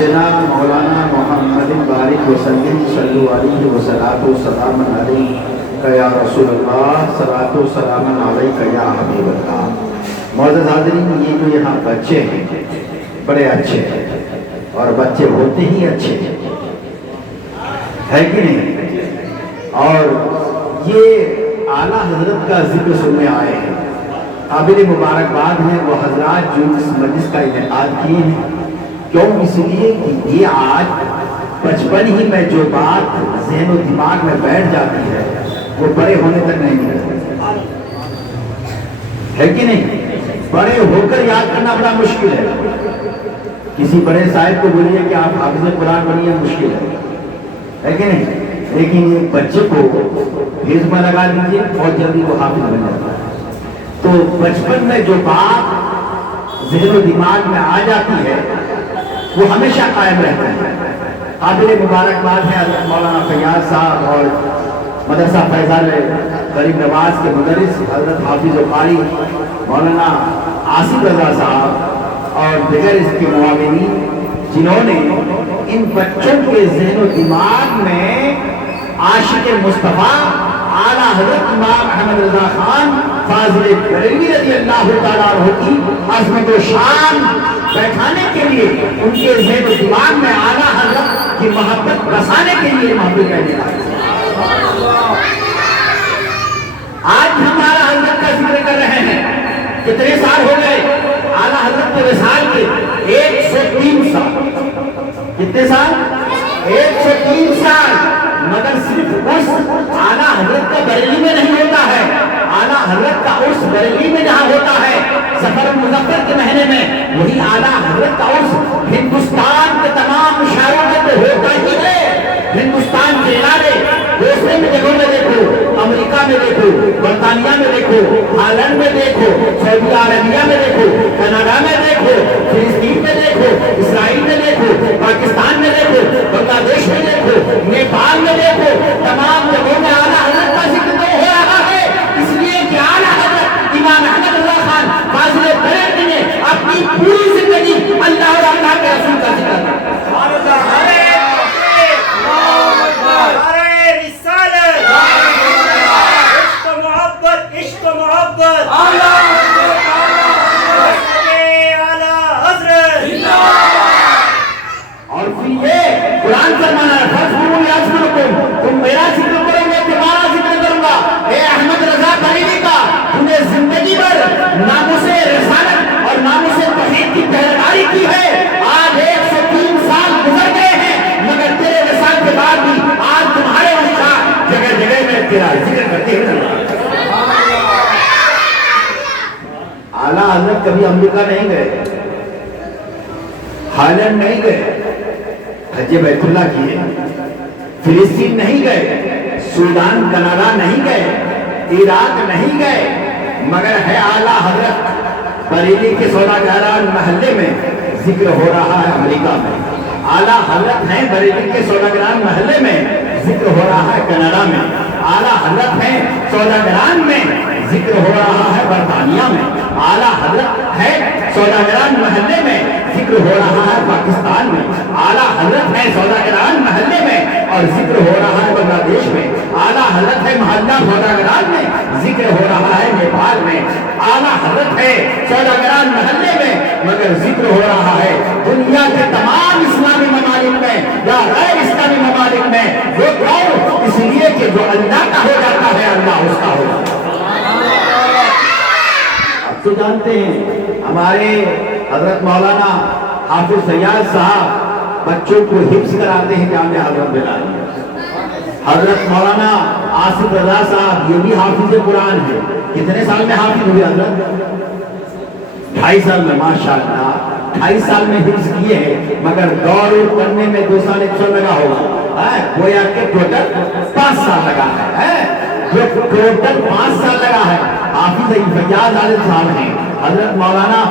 جناب مولانا محمد بارک وسلم صلی علیہ وسلم وسلام علیہ یا رسول اللہ صلاۃ و سلام علیہ یا حبیب اللہ۔ معزز حاضرین، یہ جو یہاں بچے ہیں بڑے اچھے ہیں اور بچے ہوتے ہی اچھے ہیں، ہے کہ نہیں؟ اور یہ اعلیٰ حضرت کا ذکر سننے آئے ہیں، قابل مبارکباد ہیں وہ حضرات جو اس مجلس کا انعقاد کیے ہیں۔ کیوں؟ اس لیے کہ یہ آج بچپن ہی میں جو بات ذہن و دماغ میں بیٹھ جاتی ہے وہ بڑے ہونے تک نہیں ملتی، ہے کہ نہیں؟ بڑے ہو کر یاد کرنا بڑا مشکل ہے۔ کسی بڑے صاحب کو بولیے کہ آپ حافظ قرآن بنیے، مشکل ہے کہ نہیں؟ لیکن یہ بچے کو حفظ میں لگا دیجیے، بہت جلدی وہ حافظ بن جاتا ہے۔ تو بچپن میں جو بات ذہن و دماغ میں آ جاتی ہے وہ ہمیشہ قائم رہتا ہے۔ قابل مبارکباد ہے حضرت مولانا فیاض صاحب اور مدرسہ فیضان غریب نواز کے مدرس حضرت حافظ و قاری مولانا آصف رضا صاحب اور دیگر اس کے معاونین، جنہوں نے ان بچوں کے ذہن و دماغ میں عاشق مصطفیٰ اعلیٰ حضرت امام احمد رضا خان فاضل بریلوی رضی اللہ تعالیٰ عنہ کی عظمت و شان بیٹھانے کے لیے، ان کے ذہن و دماغ میں اعلیٰ حضرت کی محبت رسانے کے لیے محبت کہنے لگا۔ آج ہم اعلیٰ حضرت کا ذکر کر رہے ہیں، کتنے سال ہو گئے اعلیٰ حضرت کے وصال کے؟ 103 سال۔ کتنے سال؟ 103 سال۔ مگر صرف اس اعلیٰ حضرت کا بریلی میں نہیں ہوتا ہے، اعلیٰ حضرت کا عرس بریلی میں جہاں ہوتا ہے سفر مظفر کے مہینے میں، وہی اعلیٰ حضرت کا عرس ہندوستان کے تمام شہروں میں تو ہوتا ہی ہے۔ ہندوستان کے علاوہ دوسرے جگہوں میں دیکھو، امریکہ میں دیکھو، برطانیہ میں دیکھو، ہالینڈ میں دیکھو، سعودی عربیہ میں دیکھو، کینیڈا میں دیکھو، فلسطین میں دیکھو، اسرائیل میں دیکھو، پاکستان میں دیکھو، بنگلہ دیش میں دیکھو، نیپال میں دیکھو، تمام جگہوں میں اعلیٰ حضرت کا ذکر تو ہو رہا ہے، اس لیے کہ اعلیٰ حضرت امام احمد رضا خان فاضل بریلوی نے اپنی پوری زندگی اللہ اور اللہ کے رسول کا ذکر کیا۔ اور پھر یہ قرآن فرمانا ہے، فَاذْكُرُونِي أَذْكُرْكُمْ، تم میرا ذکر کرو گے تمہارا ذکر کروں گا۔ اے احمد رضا بریلوی کا تم نے زندگی بھر ناموس رسالت اور ناموس توحید کی پہرےداری کی ہے، آج 103 سال گزر گئے ہیں، مگر تیرے وصال کے بعد بھی آج تمہارے اشعار جگہ جگہ میں تیرا ذکر کرتے ہیں۔ اعلیٰ حضرت کبھی امریکہ نہیں گئے، ہالینڈ نہیں گئے، حج بیت اللہ کیے، فلسطین نہیں گئے، سودان کینیڈا نہیں گئے، عراق نہیں گئے، مگر ہے اعلیٰ حضرت بریلی کے سوداگران محلے میں ذکر ہو رہا ہے امریکہ میں، اعلیٰ حضرت ہیں بریلی کے سوداگران محلے میں ذکر ہو رہا ہے کینیڈا میں، اعلیٰ حضرت ہیں سوداگران میں ذکر ہو رہا ہے برطانیہ میں، اعلیٰ حضرت ہے سوداگران محلے میں ذکر ہو رہا ہے پاکستان میں، اعلیٰ حضرت ہے سوداگران محلے میں اور ذکر ہو رہا ہے بنگلہ دیش میں، اعلیٰ حضرت ہے محلہ سوداگران میں ذکر ہو رہا ہے نیپال میں، اعلیٰ حضرت ہے سوداگران محلے میں مگر ذکر ہو رہا ہے دنیا کے تمام اسلامی ممالک میں یا غیر اسلامی ممالک میں۔ وہ کیوں؟ اس لیے کہ جو اللہ کا ہو جاتا ہے اللہ اس کا ہو جاتا ہے۔ اب تو جانتے ہیں ہمارے حضرت مولانا حافظ فیاض صاحب بچوں کو حفظ کراتے ہیں جامعہ حضرت بلال۔ حضرت مولانا آصف رضا صاحب یہ بھی حافظ قرآن ہے، کتنے سال میں حافظ ہوئے حضرت؟ 2.5 سال میں، ماشاءاللہ 2.5 سال میں حفظ کیے ہیں، مگر دور پڑھنے میں 2 سال 1 سال لگا ہوگا، گویا کہ ٹوٹل 5 سال لگا ہے، ٹوٹل 5 سال لگا ہے۔ حافظ فیاض عالم صاحب ہیں، حضرت مولانا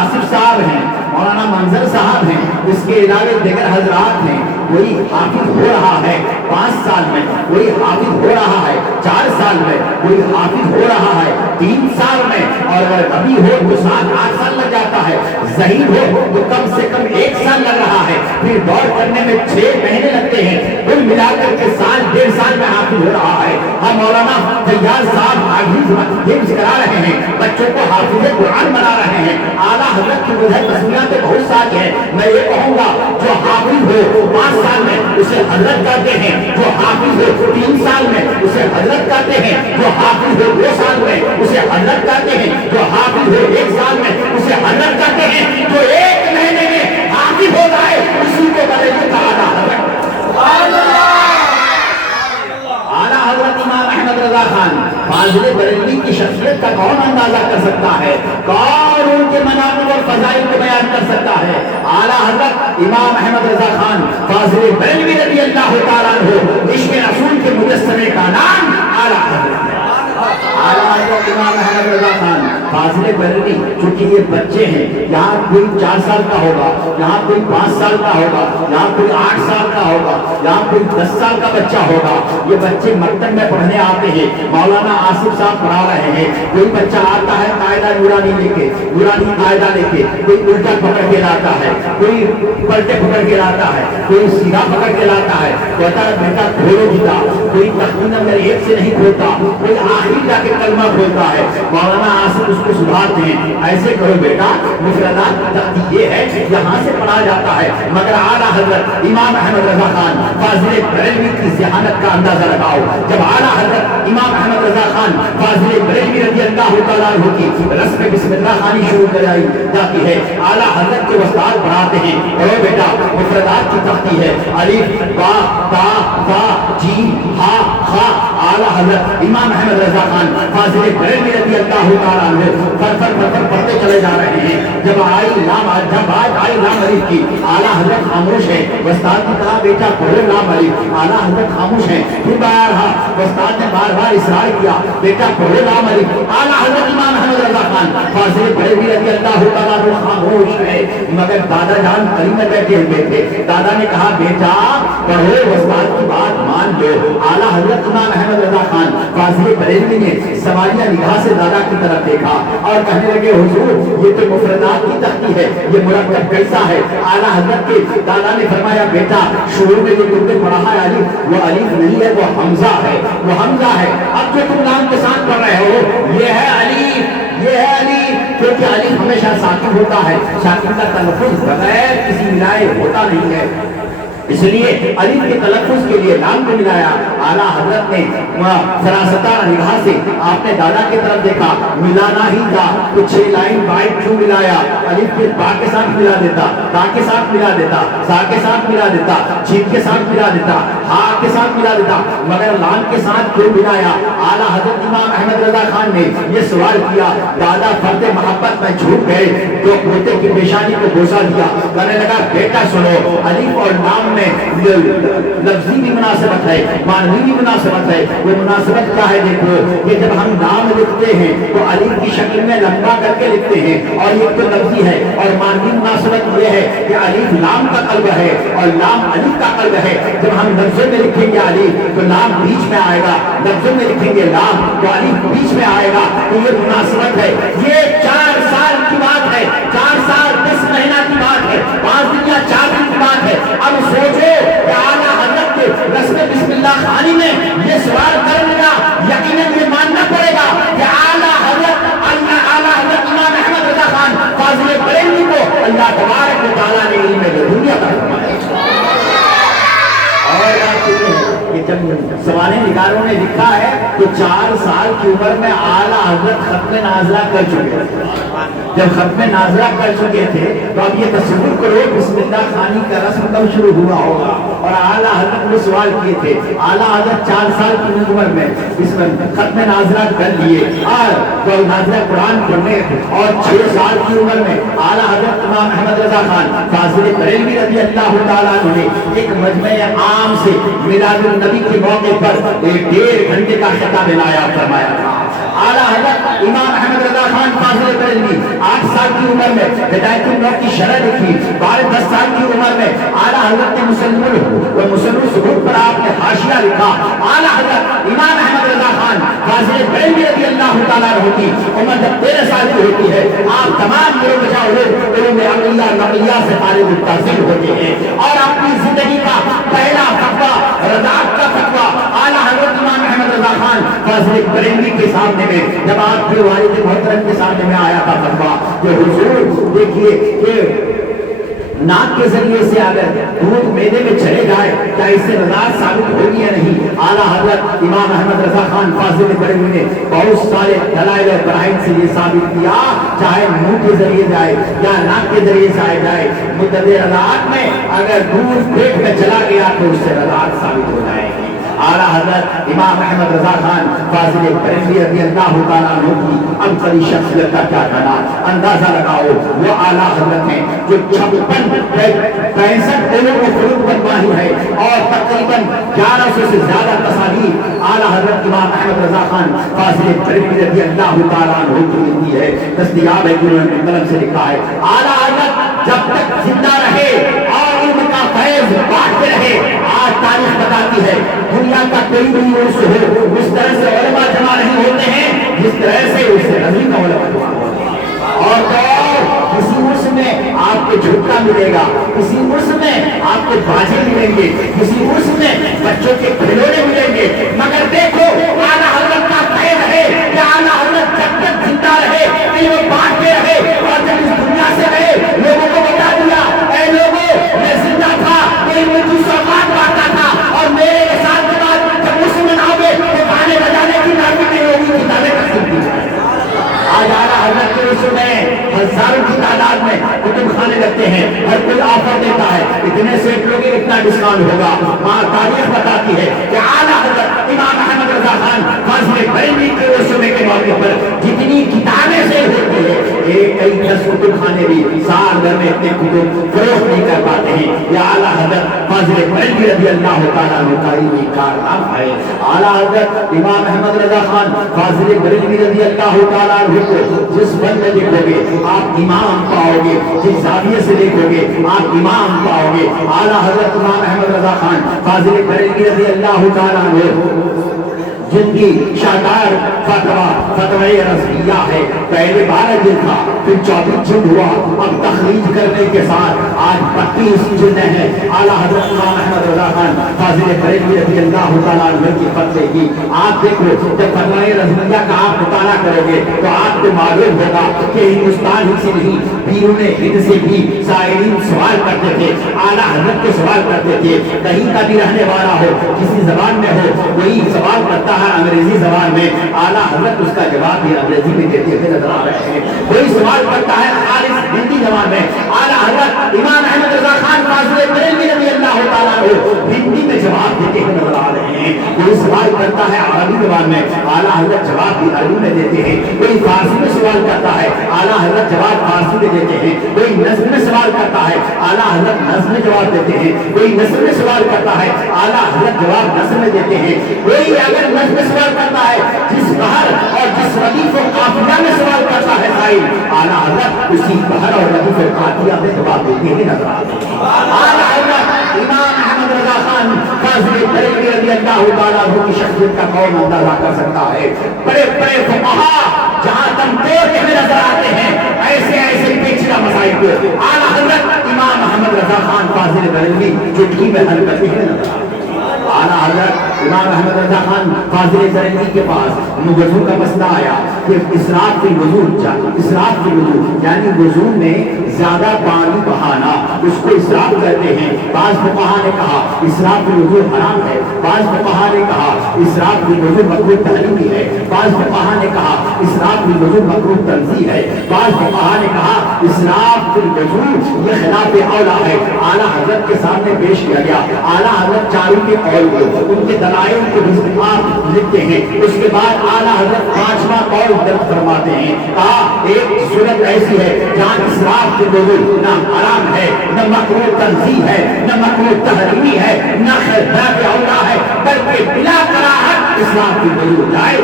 آصف صاحب ہیں، مولانا منظر صاحب ہیں، اس کے علاوہ دیگر حضرات ہیں، کوئی حافظ ہو رہا ہے 5 سال میں، کوئی حافظ ہو رہا ہے 4 سال میں، کوئی حافظ ہو رہا ہے 3 سال میں، اور اگر کبھی ہو تو 7-8 سال لگ جاتا ہے، ذہین ہو تو کم سے کم 1 سال لگ رہا ہے، پھر دور کرنے میں 6 مہینے لگتے ہیں، کل ملا کر کے سال 1.5 سال میں حافظ ہو رہا ہے۔ ہم مولانا فیاض صاحب حفظ کرا رہے ہیں، بچوں کو حافظ قرآن بنا رہے ہیں۔ اعلیٰ حضرت کی وجہ تسمیہ تو بہت ساری ہے، میں یہ کہوں گا جو حافظ ہو 5 سال میں اسے حضرت کہتے ہیں، جو حافظ ہو 3 سال میں اسے حضرت کہتے ہیں، جو حافظ ہو 2 سال میں اسے حضرت کہتے ہیں، جو حافظ ہو 1 سال میں اسے حضرت کہتے ہیں، جو 1 مہینے میں حافظ ہو جائے اسی کو بڑے کا اعلیٰ حضرت۔ اعلیٰ حضرت امام احمد رضا خان فاضل بریلوی کی شخصیت کا کون اندازہ کر سکتا ہے، کون ان کے مناقب اور فضائل کو بیان کر سکتا ہے؟ اعلیٰ حضرت امام احمد رضا خان فاضل بریلوی رضی اللہ تعالیٰ عنہ، عشق رسول کے مجسمے کا نام اعلیٰ حضرت ہے۔ اعلیٰ حضرت امام احمد رضا خان فاضل بریلوی، چونکہ یہ بچے ہیں، یہاں کوئی 4 سال کا ہوگا، یہاں کوئی 5 سال کا ہوگا، یہاں کوئی 8 سال کا ہوگا، یہاں کوئی 10 سال کا بچہ ہوگا، یہ بچے مکتب میں پڑھنے آتے ہیں، مولانا آصف صاحب پڑھا رہے ہیں، کوئی بچہ آتا ہے قاعدہ نورانی لے کے، نورانی قاعدہ لے کے، کوئی الٹا پکڑ کے لاتا ہے، کوئی پلٹے پکڑ کے لاتا ہے، کوئی سیدھا پکڑ کے لاتا ہے، کہتا ہے بیٹا کھولو کتاب، کوئی تختی نمبر 1 سے نہیں کھولتا، کوئی آخر جا کے کلمہ کھولتا ہے، مولانا آصف اس کو سدھارتے ہیں، ایسے کرو بیٹا، مفردات کی تختی یہ ہے یہاں سے پڑھا جاتا ہے، مگر اعلیٰ حضرت امام احمد رضا خان فاضل بریلوی کی ذہانت کا اندازہ لگاؤ۔ جب اعلیٰ حضرت امام احمد رضا خان فاضل بریلوی رضی اللہ تعالیٰ عنہ کی رسم بسم اللہ خانی شروع کرائی جاتی ہے، اعلیٰ حضرت کے استاد پڑھاتے ہیں، پڑھو بیٹا، مفردات کی تختی ہے، الف با تا ثا جیم ہا خا۔ اعلیٰ حضرت امام احمد رضا خان فاضل بریلوی رضی اللہ تعالیٰ عنہ فرفر پڑھتے چلے جا رہے ہیں، جب آئی لام الف کی اعلیٰ حضرت خاموش ہے، استاد نے کہا بیٹا پڑھو لام الف، اعلیٰ حضرت خاموش ہے، پھر بار استاد نے بار بار اصرار کیا بیٹا پڑھو لام الف، اعلیٰ حضرت امام احمد رضا خان فاضل بریلوی رضی اللہ تعالیٰ عنہ خاموش ہے، مگر دادا جان قریب میں بیٹھے ہوئے تھے، دادا نے کہا بیٹا پڑھو، استاد کی بات مان لو۔ اعلیٰ حضرت امام احمد رضا خان فاضل بریلوی نے سوالیہ نگاہ سے دادا کی طرف دیکھا اور کہنے لگے حضور یہ تو مفردات کی تختی ہے، یہ مرکب کیسا ہے؟ اعلیٰ حضرت کے دادا نے فرمایا بیٹا شروع میں جو تم نے پڑھا ہے الف، وہ الف نہیں ہے، وہ حمزہ ہے، وہ حمزہ ہے، اب جو تم نام کے ساتھ پڑھ رہے ہو یہ ہے الف، یہ ہے الف، کیونکہ الف ہمیشہ ساکن ہوتا ہے، ساکن کا تلفظ بغیر کسی ملائے ہوتا نہیں ہے، اس لیے الف کے تلفظ کے لیے لام کو ملایا۔ اعلیٰ حضرت نے فراستانہ نگاہ سے آپ نے دادا کی طرف دیکھا، ملانا ہی تھا تو 6 لائن بائٹ کیوں ملایا؟ الف کے با کے ساتھ ملا دیتا، تا کے ساتھ ملا دیتا، سا کے ساتھ ملا دیتا، جیم کے ساتھ ملا دیتا، ہا کے ساتھ ملا دیتا، مگر لام کے ساتھ کیوں ملایا؟ اعلیٰ حضرت امام احمد رضا خان نے یہ سوال کیا، دادا فرد محبت میں جھوٹ گئے تو پوتے کی پیشانی کو بوسا دیا، کہنے لگا بیٹا سنو، الف اور لام میں لفظی بھی مناسبت ہے، معنوی بھی مناسبت ہے، وہ مناسبت کیا ہے؟ دیکھو کہ جب ہم نام لکھتے ہیں تو الف کی شکل میں لمبا کر کے لکھتے ہیں، اور یہ تو لفظی ہے، اور معنوی مناسبت یہ ہے کہ الف لام کا قلب ہے اور لام الف کا قلب ہے، جب ہم لفظوں میں لکھیں گے الف تو لام بیچ میں آئے گا، لفظوں میں لکھیں گے لام تو الف بیچ میں آئے گا، تو یہ مناسبت ہے، یہ 4 سال کی بات ہے، 4 سال 10 مہینہ کی بات ہے، 5 دن یا 4 دن کی بات ہے۔ اب سوچو کہ اعلیٰ حضرت کے رسم بسم اللہ خانی میں یہ سوال کرنے کا یقیناً یہ ماننا پڑے گا کہ اعلیٰ حضرت امام احمد رضا خان فاضل بریلوی کو اللہ تبارک و تعالیٰ نے علم لدنی عطا فرمایا۔ اور کہ جب سوانح نگاروں نے لکھا ہے تو 4 سال کی عمر میں اعلیٰ حضرت ختم نازلہ کر چکے تھے، جب ختم نازلہ کر چکے تھے تو اب یہ تصور کرو بسم اللہ خانی کا رسم کب شروع ہوا ہوگا، اور اعلیٰ حضرت نے سوال کیے تھے، اعلیٰ حضرت 4 سال کی عمر میں ختم نازلہ کر لیے اور نازلہ قرآن پڑھنے، اور 6 سال کی عمر میں اعلیٰ حضرت امام احمد رضا خان فاضل بریلوی رضی اللہ تعالیٰ عنہ نے ایک مجمع عام سے میلاد النبی کے موقع پر 1.5 گھنٹے کا خطاب عنایات فرمایا تھا۔ اعلیٰ حضرت امام احمد رضا خان فاضل بریلوی 8 سال کی عمر میں ہدایت اللہ کی شرح لکھی. 10 سال کی عمر میں اعلیٰ حضرت نے مسلم ثبوت پر آپ نے حاشیہ لکھا. اعلیٰ حضرت امام احمد رضا خان فاضل بریلوی رضی اللہ تعالیٰ عنہ کی عمر جب 13 سال کی ہوتی ہے آپ تمام علوم عقلیہ نقلیہ سے فارغ التحصیل ہوتے ہیں اور اپنی زندگی کا پہلا فتویٰ رضاعت کا فتویٰ اعلیٰ حضرت امام احمد رضا خان فاضل بریلوی کے سامنے میں جب آپ کے والد محترم کے سامنے میں آیا تھا فتویٰ کہ حضور دیکھیے کہ ناک کے ذریعے سے اگر دودھ میدے میں چلے جائے کیا اس سے رضاعت ثابت ہوگی یا نہیں. اعلیٰ حضرت امام احمد رضا خان فاضل بریلوی نے بہت سارے دلائل اور برہین سے یہ ثابت کیا چاہے منہ کے ذریعے جائے یا ناک کے ذریعے سے جائے مدت رضاعت میں اگر دودھ پیٹ میں چلا گیا تو اس سے رضاعت ثابت ہو جائے گی. اعلیٰ حضرت امام احمد رضا خان فاضل بریلوی رضی اللہ تعالیٰ عنہ کی ابتری شخصیت کا کیا کہنا اندازہ لگاؤ. وہ اعلیٰ حضرت ہیں جو 65 علوم و فروع پر ماہر ہے اور تقریباً 1100 سے زیادہ تصانیف اعلیٰ حضرت امام احمد رضا خان فاضل بریلوی رضی اللہ تعالیٰ عنہ کی ملتی ہے. دستیاب ہے کہ انہوں نے قلم سے لکھا ہے اعلیٰ حضرت جب تک زندہ رہے اور ان کا فیض بانٹتے رہے. آج تاریخ بتاتی ہے دنیا کا کوئی بھی عرص ہو اس طرح سے علماء جمع نہیں ہوتے ہیں جس طرح سے اس سے نبی کا علماء جمع ہوتے ہیں. اور تو کسی عرص میں آپ کو جھٹکا ملے گا, کسی عرص میں آپ کو باجے ملیں گے, کسی عرص میں بچوں کے کھلونے ملیں گے, مگر دیکھو اعلیٰ حضرت کا فیض ہے کہ اعلیٰ حضرت جب تک زندہ رہے علم بانٹتے رہے اور جب اس دنیا سے رہے لوگوں کو بتا دیا اے لوگوں میں زندہ تھا علم کی سوغات بانٹا تھا اور میرے ساتھ کے بعد جب مسلمان آوے تو گانے بجانے کی نارمی نہیں ہوگی کتابیں قسم کی جائے. آج اعلیٰ حضرت کے عرص میں ہزاروں کی تعداد میں کتب خانے لگتے ہیں, ہر کوئی آفر دیتا ہے اتنے سیٹ لوگے اتنا ڈسکاؤنٹ ہوگا. وہاں تاریخ بتاتی ہے کہ اعلیٰ حضرت امام احمد رضا خان فاضل بریلوی کے عرص کے موقع پر جتنی کتابیں سیل ہوتی ہے ایک کئی 10 کتب خانے بھی سال بھر میں اتنے کتب فروخت نہیں کر پاتے ہیں. یہ اعلیٰ حضرت فاضل بریلوی رضی اللہ تعالیٰ عنہ کا علمی کارنامہ ہے. اعلیٰ حضرت امام احمد رضا خان فاضل بریلوی رضی اللہ تعالیٰ عنہ کو جس بند میں دیکھو گے آپ امام پاؤ گے, جس زاویے سے دیکھو گے آپ امام پاؤ گے. اعلیٰ حضرت امام احمد رضا خان فاضل بریلوی رضی اللہ تعالیٰ عنہ جن کی شاہکار فتوی رضویہ ہے, پہلے 12 جلد تھا پھر 24 جلد ہوا, اب تخریج کرنے کے ساتھ آج 32 جلدیں ہیں. اعلیٰ حضرت امام احمد رضا خان فاضل بریلوی رضی اللہ تعالیٰ عنہ کی فتوی کی آپ دیکھو جب فتوی رضویہ کا آپ مطالعہ کرو گے تو آپ کو معلوم ہوگا کہ ہندوستان ہی سے نہیں بیرون ہند سے بھی سائلین سوال کرتے تھے, اعلیٰ حضرت کو سوال کرتے تھے. کہیں کا بھی رہنے والا ہو کسی زبان میں ہو کوئی سوال کرتا ہے انگریزی زبان میں اعلیٰ حضرت اس کا جواب بھی انگریزی میں دیتے ہوئے نظر آ رہے ہیں. کوئی سوال کرتا ہے خالص ہندی زبان میں اعلیٰ حضرت امام احمد رضا خان فاضل بریلوی رضی اللہ تعالیٰ عنہ ہندی میں جواب دیتے ہوئے نظر آ رہے ہیں. کوئی سوال کرتا ہے عربی زبان میں اعلیٰ حضرت جواب بھی عربی میں دیتے ہیں. کوئی فارسی میں سوال کرتا ہے اعلیٰ حضرت جواب فارسی میں دیتے ہیں. کوئی نظم میں سوال کرتا ہے اعلیٰ حضرت نظم میں جواب دیتے ہیں. کوئی نثر میں سوال کرتا ہے اعلیٰ حضرت جواب نثر میں دیتے ہیں. کوئی اگر نظم میں سوال کرتا ہے جس بحر اور جس ردیف و قافیہ میں سوال کرتا ہے سائل اعلیٰ حضرت اسی بحر اور ردیف و قافیہ میں جواب دیتے ہوئے نظر آتے ہیں. اعلیٰ حضرت امام احمد رضا خان فاضل بریلوی رضی اللہ تعالیٰ عنہ کی شخصیت کا کون اندازہ کر سکتا ہے. بڑے بڑے فقہا جہاں تم توڑتے ہوئے نظر آتے ہیں ایسے ایسے پیچیدہ مسائل کو اعلیٰ حضرت امام احمد رضا خان فاضل بریلوی چٹکی میں حل کرتے ہوئے نظر آتے ہیں. اعلیٰ حضرت امام احمد رضا خان فاضل بریلوی کے پاس وضو کا مسئلہ آیا کہ اسراف فی الوضو یعنی وضو میں زیادہ پانی بہانا اس کو اسراف کہتے ہیں. بعض فقہا نے کہا اسراف فی الوضو حرام ہے, بعض فقہا نے کہا اسراف فی الوضو مکروہ تحریمی ہے, بعض فقہا نے کہا اسراف فی الوضو مکروہ تنزیہ ہے, بعض فقہا نے کہا اسراف فی الوضو یہ خلاف اولا ہے. اعلیٰ حضرت کے سامنے پیش کیا گیا. اعلیٰ حضرت چاروں کے قول کو ان کے دلائل کو آپ لکھتے ہیں. اس کے بعد اعلیٰ حضرت 5واں قول درج فرماتے ہیں. کہا ایک صورت ایسی ہے جہاں اسراف کے وضو نہ حرام ہے نہ مکروہ تنزیہ ہے نہ مکروہ تحریمی ہے نہ خلاف اولا ہے بلکہ بلا کراہت اسلام کی وجود جائے.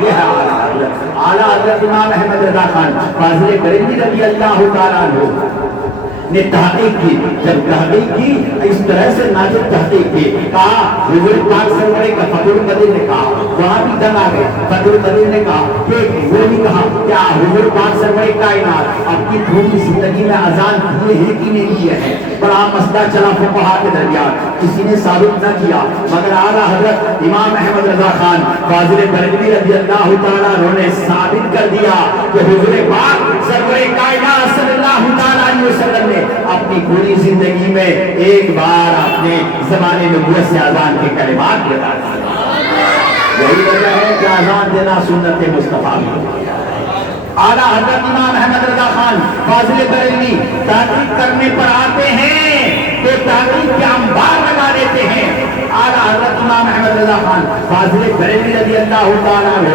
یہ ہے اعلیٰ حضرت. اعلیٰ حضرت امام احمد رضا خان فاضل بریلوی رضی اللہ تعالیٰ عنہ نے تحقیق کی. جب تحقیق کی اس طرح سے ناجر تحقیق کی, کہا حضور پاک سرور کا فخر القدیر نے کہا, وہاں بھی دم آ گئے. فخر القدیر نے کہا کہ وہ بھی کہا کیا حضور پاک سرور کائنات اپنی پوری زندگی میں اذان کیے ہیں کہ نہیں کیے ہیں. بڑا مسئلہ چلا فقہا کے درمیان, کسی نے ثابت نہ کیا, مگر اعلیٰ حضرت امام احمد رضا خان فاضل بریلوی رضی اللہ تعالیٰ عنہ نے ثابت کر دیا کہ حضور پاک سرور کائنات صلی اللہ تعالیٰ علیہ وسلم نے اپنی پوری زندگی میں ایک بار اپنے زمانے نبوت سے اذان کے کلمات ادا کیے. یہی وجہ ہے کہ اذان دینا سنت مصطفیٰ میں. اعلیٰ حضرت امام احمد رضا خان فاضل بریلوی تحقیق کرنے پر آتے ہیں تو تحقیق کے انبار لگا دیتے ہیں. اعلیٰ حضرت امام احمد رضا خان فاضل بریلوی رضی اللہ تعالیٰ عنہ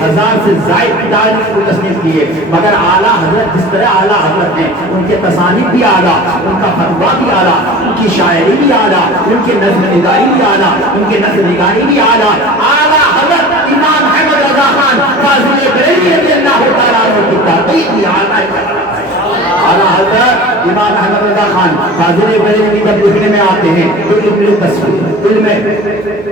1000 سے زائد کتابیں کو تصنیف کیے, مگر اعلیٰ حضرت جس طرح اعلیٰ حضرت ہیں ان کے تصانیف بھی اعلیٰ, ان کا فتویٰ بھی اعلیٰ, ان کی شاعری بھی اعلیٰ, ان کے نظم نگاری بھی اعلیٰ, ان کے نثر نگاری بھی اعلیٰ. اعلیٰ حضرت امام احمد رضا خان فاضل بریلوی رضی اللہ تعالیٰ عنہ کی تحقیق بھی اعلیٰ. اعلیٰ حضرت امام احمد رضا خان فاضل بریلوی جب لکھنے میں آتے ہیں تو علم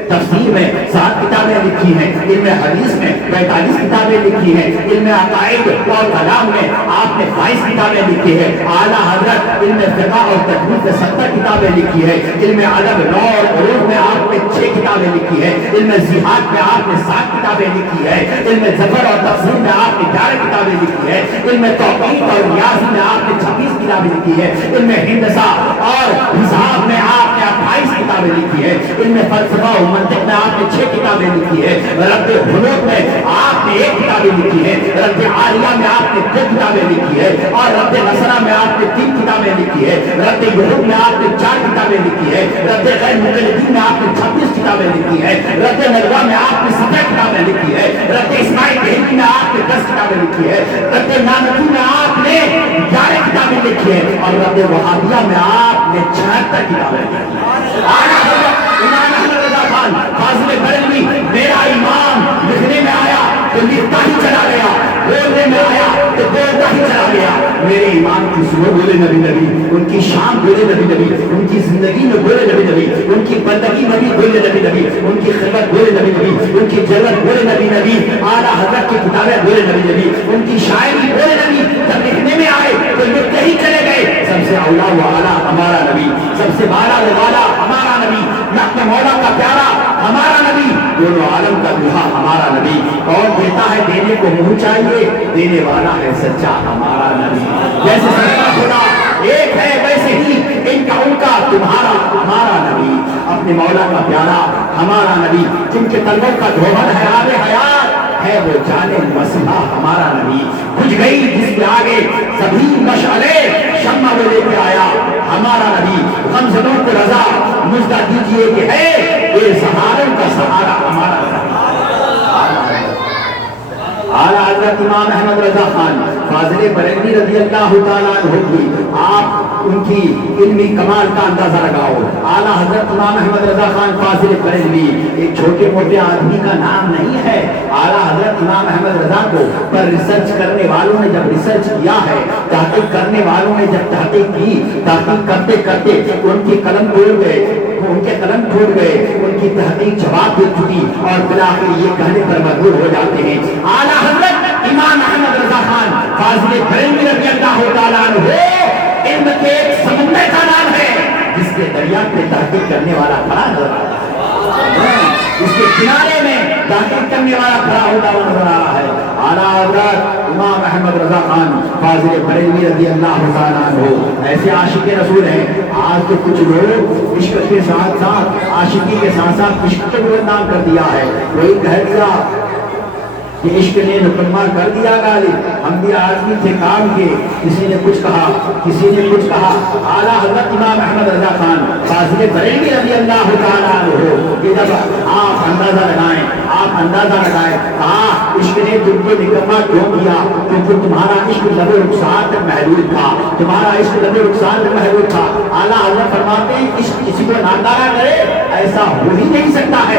تفسیر میں 7 کتابیں لکھی ہیں, علم حدیث میں 45 کتابیں لکھی ہیں, علم عقائد اور کلام میں آپ نے 22 کتابیں لکھی ہیں. اعلیٰ حضرت علم فقہ اور تجوید میں 70 کتابیں لکھی ہیں, علم ادب نو اور عروض میں آپ نے 6 کتابیں لکھی ہیں, علم جہاد میں آپ نے 7 کتابیں لکھی ہیں, علم ظفر اور تفسیر میں آپ نے 11 کتابیں لکھی ہیں, علم توحید اور ریاضی میں آپ نے 26 کتابیں لکھی ہے, علم ہندسہ اور حساب میں آپ نے 28 کتابیں لکھی ہے, علم فلسفہ اور منطق میں آپ نے 6 کتابیں لکھی ہے, رد حنوت میں آپ نے 1 کتابیں لکھی ہے, رد عالیہ میں آپ نے 2 کتابیں لکھی ہے, اور رد نصرہ میں آپ نے 3 کتابیں لکھی ہے, رد یہود میں آپ نے 4 کتابیں لکھی ہے, رد غیر مقلدین میں آپ نے 26 کتابیں لکھی ہے, رد نلوا میں آپ نے 17 کتابیں لکھی ہے, رد اسماعیل بہلی میں آپ نے 10 کتابیں لکھی ہے, رد نامتی میں آپ نے 11 کتابیں لکھی ہے, اور رد وہابیہ میں آپ نے 76 کتابیں لکھی ہے. اعلیٰ حضرت امام احمد رضا خان فاضل بریلوی میرا امام لکھنے میں آیا تو لکھتا ہی چلا گیا, بولنے میں آیا تو بولتا ہی چلا گیا. میرے امام کی صبح بولے نبی نبی, ان کی شام بولے نبی نبی, ان کی زندگی میں بولے نبی نبی, ان کی بندگی میں بھی بولے نبی نبی, ان کی خدمت بولے نبی نبی, ان کی جلت بولے نبی نبی, اعلیٰ حضرت کی کتابیں بولے نبی نبی, ان کی شاعری بولے نبی. جب لکھنے میں آئے تو لکھتے ہی چلے گئے. سب سے اولا و اعلیٰ ہمارا نبی, سب سے بالا و والا ہمارا نبی, نقل مولا کا پیارا ہمارا نبی, دونوں عالم کا دلہا ہمارا نبی. کون دیتا ہے دینے کو منہ چاہیے, دینے والا ہے سچا ہمارا نبی. جیسے سچا خدا ایک ہے ویسے ہی ان کا ان کا تمہارا ہمارا نبی, اپنے مولا کا پیارا ہمارا نبی, جن کے تلووں کا دھوبن ہے آب حیات ہے وہ جانے مسیحا ہمارا نبی. بجھ گئی جس کے آگے سبھی مشعلے, شمع وہ لے کے آیا ہمارا نبی. غمزدوں کو رضا مجدہ دیجئے کہ ہے یہ سہاروں کا سہارا ہمارا نبی. اعلیٰ حضرت امام احمد رضا خان فاضل بریلوی رضی اللہ تعالیٰ عنہ کی آپ ان کی علمی کمال کا اندازہ لگاؤ. اعلیٰ حضرت امام احمد رضا خان فاضل بریلوی ایک چھوٹے موٹے آدمی کا نام نہیں ہے. اعلیٰ حضرت امام احمد رضا کو پر ریسرچ کرنے والوں نے جب ریسرچ کیا ہے, تحقیق کرنے والوں نے جب تحقیق کی, تحقیق کرتے کرتے ان کی قلم ٹوٹ گئے, ان کے قلم ٹوٹ گئے, ان کی تحقیق جواب دے چکی اور بلاخر یہ کہنے پر مجبور ہو جاتے ہیں اعلیٰ حضرت امام احمد رضا خان فاضل بریلوی رضی اللہ تعالیٰ عنہ علم کے ایک سمندر کا نام ہے جس کے دریا پہ تحقیق کرنے والا کھڑا نظر آ رہا ہے, اس کے کنارے میں تحقیق کرنے والا کھڑا ہوتا ہوا نظر آ رہا ہے. اعلیٰ حضرت امام احمد رضا خان فاضل بریلوی رضی اللہ تعالیٰ عنہ ایسے عاشق رسول ہیں. آج تو کچھ لوگ عشق کے ساتھ ساتھ عاشقی کے ساتھ ساتھ عشق کو بدنام کر دیا ہے. کوئی کہہ دیا کہ عشق نے نکما کر دیا غالب, ہم بھی آدمی تھے کام کے, کسی نے کچھ کہا کسی نے کچھ کہا. اعلیٰ حضرت امام احمد رضا خان فاضل بریلوی رضی اللہ تعالیٰ عنہ کہ جب آپ اندازہ لگائیں کہا عشق نے تم کو نکما کیوں کیا, کیونکہ تمہارا عشق لب رخسار تک محدود تھا, تمہارا عشق لب رخسار تک محدود تھا. اعلیٰ حضرت فرماتے ہیں عشق کسی کو ناکارہ کرے ایسا ہو ہی نہیں سکتا ہے.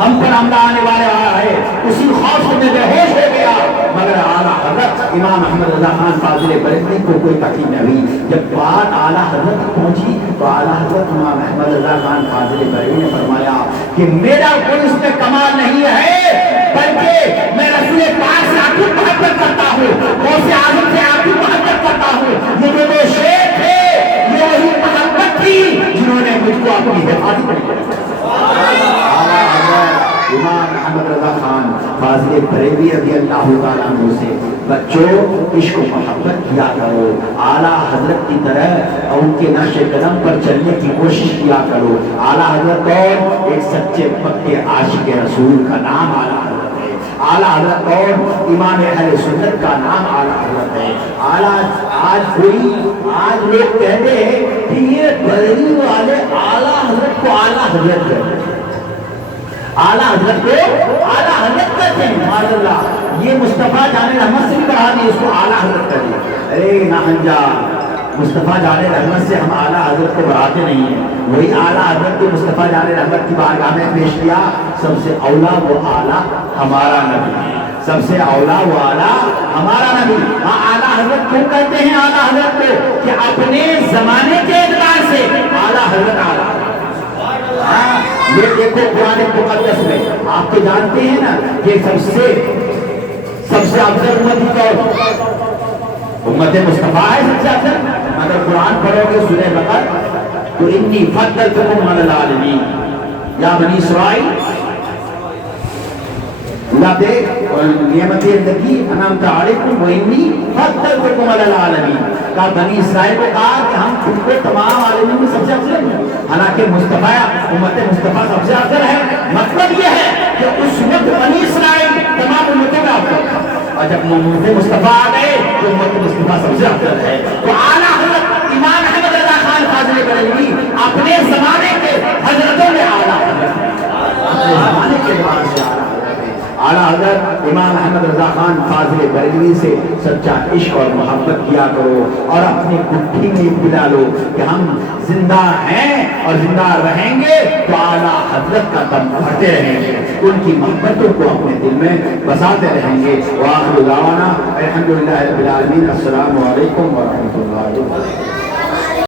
ہم پر حملہ آنے والا ہے، اسی خوف سے میں بے ہوش ہو گیا، مگر اعلیٰ حضرت امام احمد رضا خان فاضل بریلوی کو کوئی تکلیف نہ ہوئی۔ جب بات اعلیٰ حضرت پہنچی تو اعلیٰ حضرت امام احمد رضا خان فاضل بریلوی نے فرمایا کہ میرا کوئی اس میں کمال نہیں ہے، بلکہ میں رسول پاک سے آپ کی محبت کرتا ہوں، غوث اعظم سے آپ کی محبت کرتا ہوں۔ یہ جو شیخ تھے یہ وہی محبت تھی جنہوں نے مجھ کو اپنی حفاظت کی۔ امام احمد رضا خان فاضل بریلوی رضی اللہ تعالیٰ عنہ سے بچوں عشق و محبت کیا کرو، اعلیٰ حضرت کی طرح اور ان کے نقش قدم پر چلنے کی کوشش کیا کرو۔ اعلیٰ حضرت اور ایک سچے پکے عاشق رسول کا نام اعلیٰ حضرت ہے، اعلیٰ حضرت اور امام اہل سنت کا نام اعلیٰ حضرت ہے۔ آج لوگ کہتے ہیں کہ یہ بریلوی والے اعلیٰ حضرت کو اعلیٰ حضرت کرتے ہیں، اعلیٰ حضرت کو اعلیٰ حضرت کرتے ہیں۔ معاذ اللہ، یہ مصطفیٰ جان رحمت سے بھی بڑھا دی، اس کو اعلیٰ حضرت کر دیا۔ ارے نہنجا، مصطفیٰ جان رحمت سے ہم اعلیٰ حضرت کو بڑھاتے نہیں ہیں، وہی اعلیٰ حضرت کو مصطفیٰ جان رحمت کی بارگاہ میں پیش کیا۔ سب سے اولا وہ اعلیٰ ہمارا نبی ہے، سب سے اولا وہ اعلیٰ ہمارا نبی۔ ہاں اعلیٰ حضرت کیوں کہتے ہیں اعلیٰ حضرت کو؟ کہ اپنے زمانے کے اعتبار سے اعلیٰ حضرت اعلیٰ۔ یہ دیکھو قرآن مقدس میں آپ تو جانتے ہیں نا کہ سب سے افضل امت امت مصطفیٰ ہے، سب سے افضل۔ اگر قرآن پڑھو گے سورہ بقرہ تو انی فضلتکم علی العالمین یا بنی اسرائیل، اللہ دیکھ اور نعمتیں التي انعمت علیکم وانی فضلتکم علی العالمین۔ کہا بنی اسرائیل کو کہا کہ ہم تم کو تمام عالمین میں سب سے افضل ہیں، حالانکہ مصطفیٰ امت مصطفیٰ سب سے افضل ہے۔ مطلب یہ ہے کہ اس وقت بنی اسرائیل تمام امتوں میں افضل ہے، اور جب امت مصطفیٰ آ گئے تو امت مصطفیٰ سب سے افضل ہے۔ تو اعلیٰ حضرت امام احمد رضا خان فاضل بریلوی اپنے زمانے کے حضرتوں میں اعلیٰ حضرت ہے، اپنے زمانے کے بعد سے اعلیٰ اعلیٰ حضرت امام احمد رضا خان فاضل بریلوی سے سچا عشق اور محبت کیا کرو، اور اپنی گٹھی میں پلا لو کہ ہم زندہ ہیں اور زندہ رہیں گے تو اعلیٰ حضرت کا دم بڑھتے رہیں گے، ان کی محبتوں کو اپنے دل میں بساتے رہیں گے۔ وآخر دعوانا الحمدللہ رب العالمین۔ السلام علیکم ورحمۃ اللہ وبرکاتہ۔